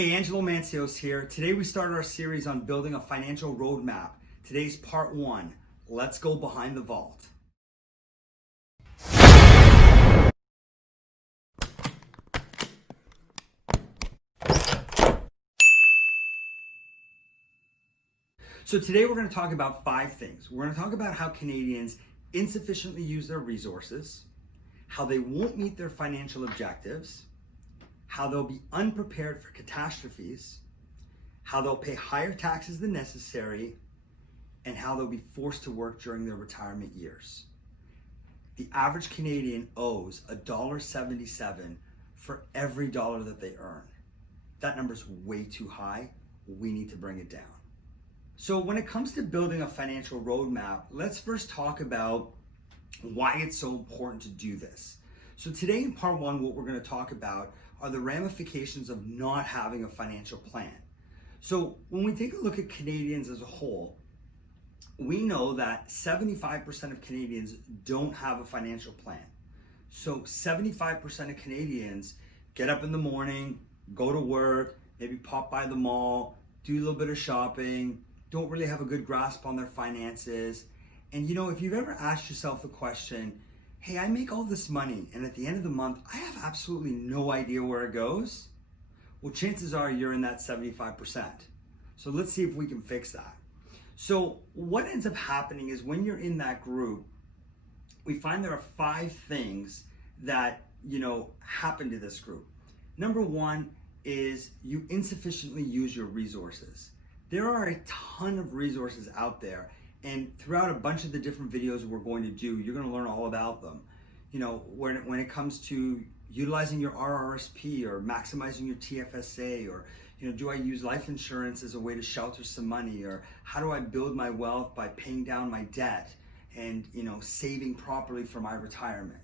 Hey, Angelo here. Today we start our series on building a financial roadmap. Today's part one. Let's go behind the vault. So today we're going to talk about 5 things. We're going to talk about how Canadians insufficiently use their resources, how they won't meet their financial objectives, how they'll be unprepared for catastrophes, how they'll pay higher taxes than necessary, and how they'll be forced to work during their retirement years. The average Canadian owes $1.77 for every dollar that they earn. That number's way too high. We need to bring it down. So when it comes to building a financial roadmap, let's first talk about why it's so important to do this. So today in part one, what we're going to talk about are the ramifications of not having a financial plan. So when we take a look at Canadians as a whole, we know that 75% of Canadians don't have a financial plan. So 75% of Canadians get up in the morning, go to work, maybe pop by the mall, do a little bit of shopping, don't really have a good grasp on their finances. And if you've ever asked yourself the question, hey, I make all this money and at the end of the month, I have absolutely no idea where it goes. Well, chances are you're in that 75%. So let's see if we can fix that. So what ends up happening is when you're in that group, we find there are 5 things that, happen to this group. Number 1 is you insufficiently use your resources. There are a ton of resources out there. And throughout a bunch of the different videos we're going to do, you're going to learn all about them. When it comes to utilizing your RRSP or maximizing your TFSA, or do I use life insurance as a way to shelter some money, or how do I build my wealth by paying down my debt and saving properly for my retirement.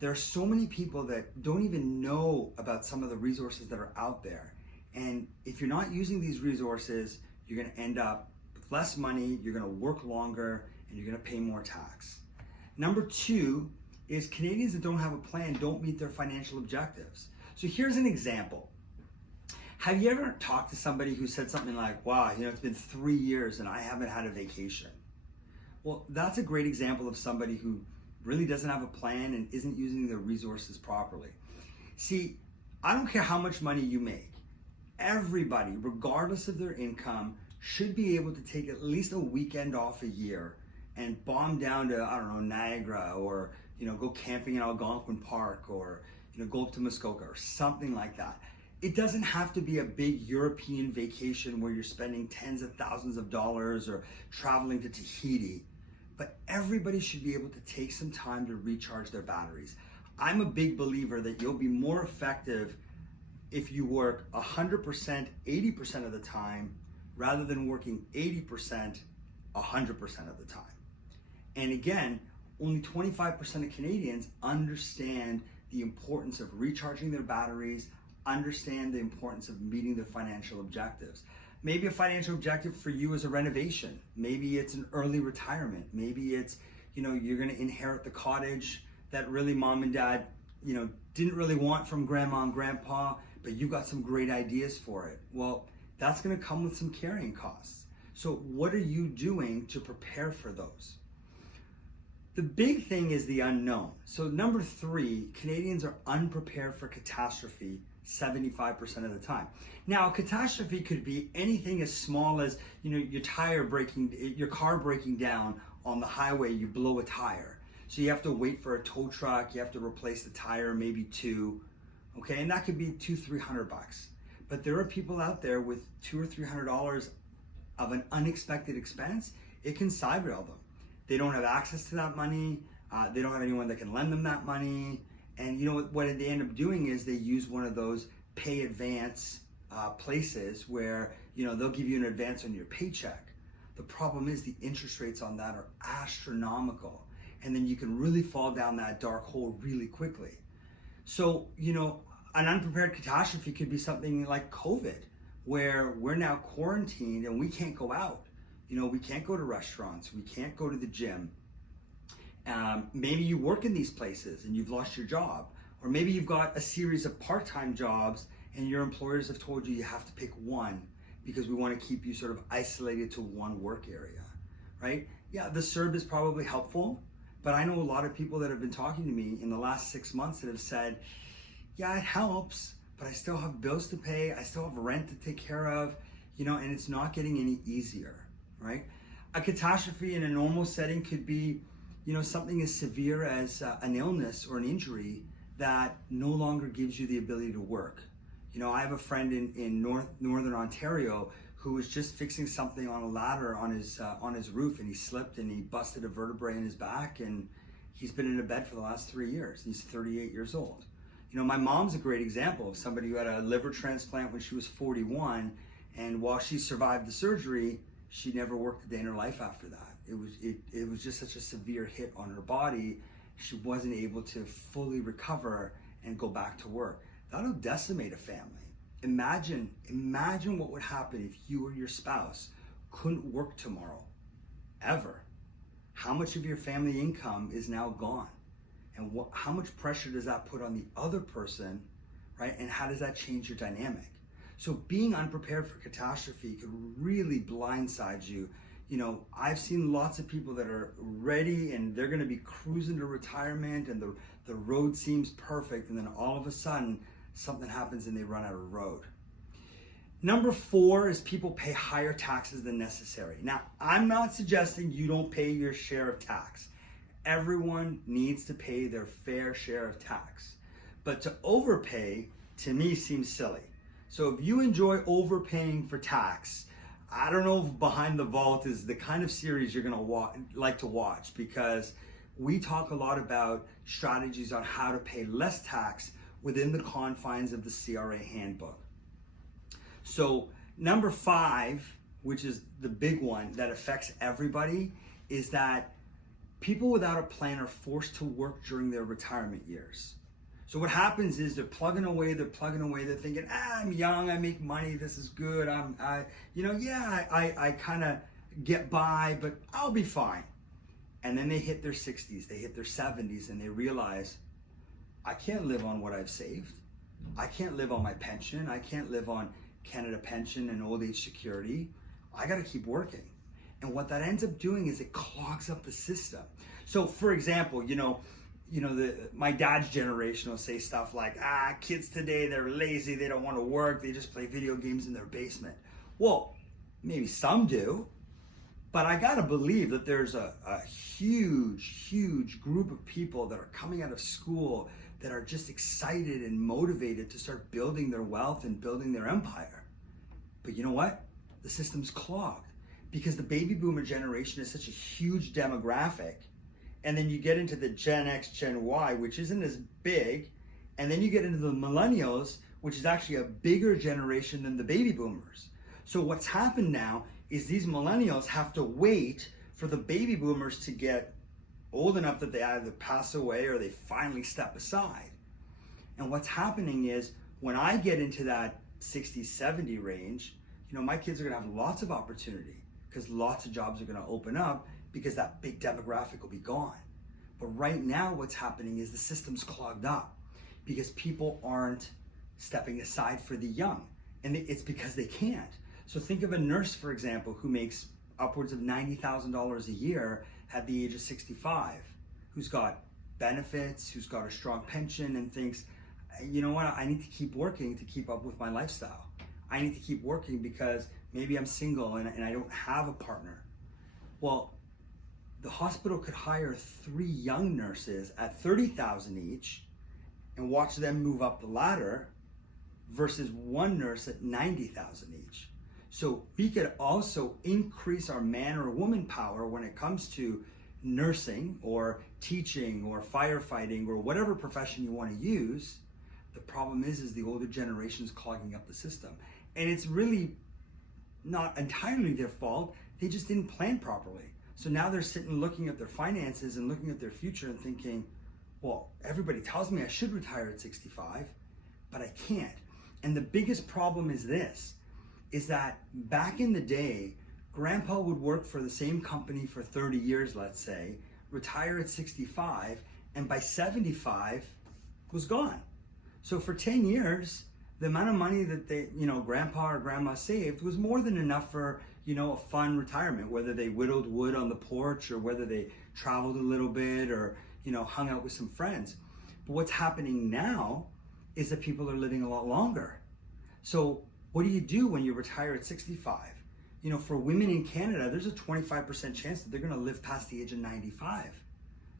There are so many people that don't even know about some of the resources that are out there. And if you're not using these resources, you're going to end up less money, you're going to work longer, and you're going to pay more tax. Number 2 is Canadians that don't have a plan don't meet their financial objectives. So here's an example. Have you ever talked to somebody who said something like, wow, it's been 3 years and I haven't had a vacation? Well, that's a great example of somebody who really doesn't have a plan and isn't using their resources properly. See, I don't care how much money you make. Everybody, regardless of their income, should be able to take at least a weekend off a year and bomb down to, Niagara, or, go camping in Algonquin Park, or, go up to Muskoka or something like that. It doesn't have to be a big European vacation where you're spending tens of thousands of dollars or traveling to Tahiti, but everybody should be able to take some time to recharge their batteries. I'm a big believer that you'll be more effective if you work 100%, 80% of the time, rather than working 80%, 100% of the time. And again, only 25% of Canadians understand the importance of recharging their batteries, understand the importance of meeting their financial objectives. Maybe a financial objective for you is a renovation. Maybe it's an early retirement. Maybe it's, you're gonna inherit the cottage that really mom and dad, didn't really want from grandma and grandpa, but you've got some great ideas for it. Well, that's going to come with some carrying costs. So what are you doing to prepare for those? The big thing is the unknown. So number 3, Canadians are unprepared for catastrophe 75% of the time. Now, a catastrophe could be anything as small as, your car breaking down on the highway, you blow a tire. So you have to wait for a tow truck, you have to replace the tire, maybe 2, okay? And that could be $200-300. But there are people out there with $200 or $300 of an unexpected expense. It can cyber them. They don't have access to that money. They don't have anyone that can lend them that money. And what they end up doing is they use one of those pay advance places where they'll give you an advance on your paycheck. The problem is the interest rates on that are astronomical, and then you can really fall down that dark hole really quickly. So an unprepared catastrophe could be something like COVID, where we're now quarantined and we can't go out. We can't go to restaurants, we can't go to the gym. Maybe you work in these places and you've lost your job, or maybe you've got a series of part-time jobs and your employers have told you have to pick one because we want to keep you sort of isolated to one work area, right? Yeah, the CERB is probably helpful, but I know a lot of people that have been talking to me in the last 6 months that have said, yeah, it helps, but I still have bills to pay, I still have rent to take care of, and it's not getting any easier, right? A catastrophe in a normal setting could be, something as severe as an illness or an injury that no longer gives you the ability to work. I have a friend in northern Ontario who was just fixing something on a ladder on his roof, and he slipped and he busted a vertebrae in his back, and he's been in a bed for the last 3 years. He's 38 years old. My mom's a great example of somebody who had a liver transplant when she was 41, and while she survived the surgery, she never worked a day in her life after that. It was just such a severe hit on her body. She wasn't able to fully recover and go back to work. That'll decimate a family. Imagine what would happen if you or your spouse couldn't work tomorrow, ever. How much of your family income is now gone? And how much pressure does that put on the other person, right? And how does that change your dynamic? So being unprepared for catastrophe could really blindside you. I've seen lots of people that are ready and they're gonna be cruising to retirement and the road seems perfect, and then all of a sudden something happens and they run out of road. Number 4 is people pay higher taxes than necessary. Now, I'm not suggesting you don't pay your share of tax. Everyone needs to pay their fair share of tax. But to overpay, to me, seems silly. So if you enjoy overpaying for tax, I don't know if Behind the Vault is the kind of series you're gonna like to watch, because we talk a lot about strategies on how to pay less tax within the confines of the CRA handbook. So number 5, which is the big one that affects everybody, is that people without a plan are forced to work during their retirement years. So what happens is they're plugging away, they're thinking, I'm young, I make money, this is good, I kind of get by, but I'll be fine. And then they hit their 60s, they hit their 70s, and they realize, I can't live on what I've saved. I can't live on my pension. I can't live on Canada Pension and old age security. I gotta keep working. And what that ends up doing is it clogs up the system. So for example, my dad's generation will say stuff like, kids today, they're lazy, they don't want to work, they just play video games in their basement. Well, maybe some do, but I gotta believe that there's a huge group of people that are coming out of school that are just excited and motivated to start building their wealth and building their empire. But you know what? The system's clogged because the baby boomer generation is such a huge demographic. And then you get into the Gen X, Gen Y, which isn't as big. And then you get into the millennials, which is actually a bigger generation than the baby boomers. So what's happened now is these millennials have to wait for the baby boomers to get old enough that they either pass away or they finally step aside. And what's happening is when I get into that 60, 70 range, my kids are gonna have lots of opportunity because lots of jobs are gonna open up because that big demographic will be gone. But right now what's happening is the system's clogged up because people aren't stepping aside for the young. And it's because they can't. So think of a nurse, for example, who makes upwards of $90,000 a year at the age of 65, who's got benefits, who's got a strong pension, and thinks, you know what, I need to keep working to keep up with my lifestyle. I need to keep working because maybe I'm single and I don't have a partner. Well, the hospital could hire 3 young nurses at $30,000 each and watch them move up the ladder versus 1 nurse at $90,000 each. So we could also increase our man or woman power when it comes to nursing or teaching or firefighting or whatever profession you want to use. The problem is the older generation is clogging up the system. And it's really not entirely their fault. They just didn't plan properly. So now they're sitting looking at their finances and looking at their future and thinking, well, everybody tells me I should retire at 65, but I can't. And the biggest problem is this, is that back in the day, grandpa would work for the same company for 30 years, let's say, retire at 65, and by 75 was gone. So for 10 years, the amount of money that they, grandpa or grandma saved was more than enough for, a fun retirement, whether they whittled wood on the porch or whether they traveled a little bit or, hung out with some friends. But what's happening now is that people are living a lot longer. So what do you do when you retire at 65? For women in Canada, there's a 25% chance that they're going to live past the age of 95.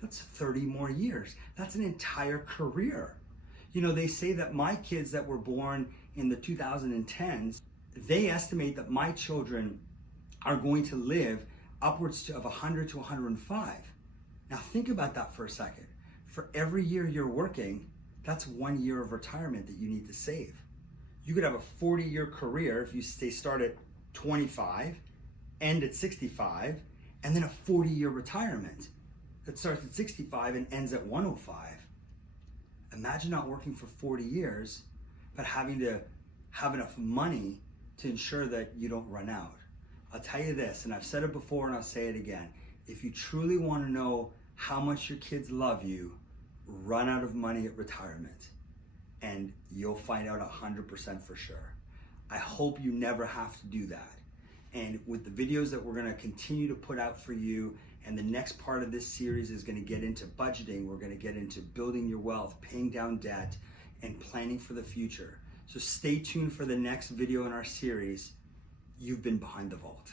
That's 30 more years. That's an entire career. They say that my kids that were born in the 2010s, they estimate that my children are going to live upwards of 100 to 105. Now think about that for a second. For every year you're working, that's 1 year of retirement that you need to save. You could have a 40-year career if you start at 25, end at 65, and then a 40-year retirement that starts at 65 and ends at 105. Imagine not working for 40 years, but having to have enough money to ensure that you don't run out. I'll tell you this, and I've said it before and I'll say it again. If you truly want to know how much your kids love you, run out of money at retirement and you'll find out 100% for sure. I hope you never have to do that. And with the videos that we're going to continue to put out for you, and the next part of this series is going to get into budgeting, we're going to get into building your wealth, paying down debt, and planning for the future. So stay tuned for the next video in our series. You've been Behind the Vault.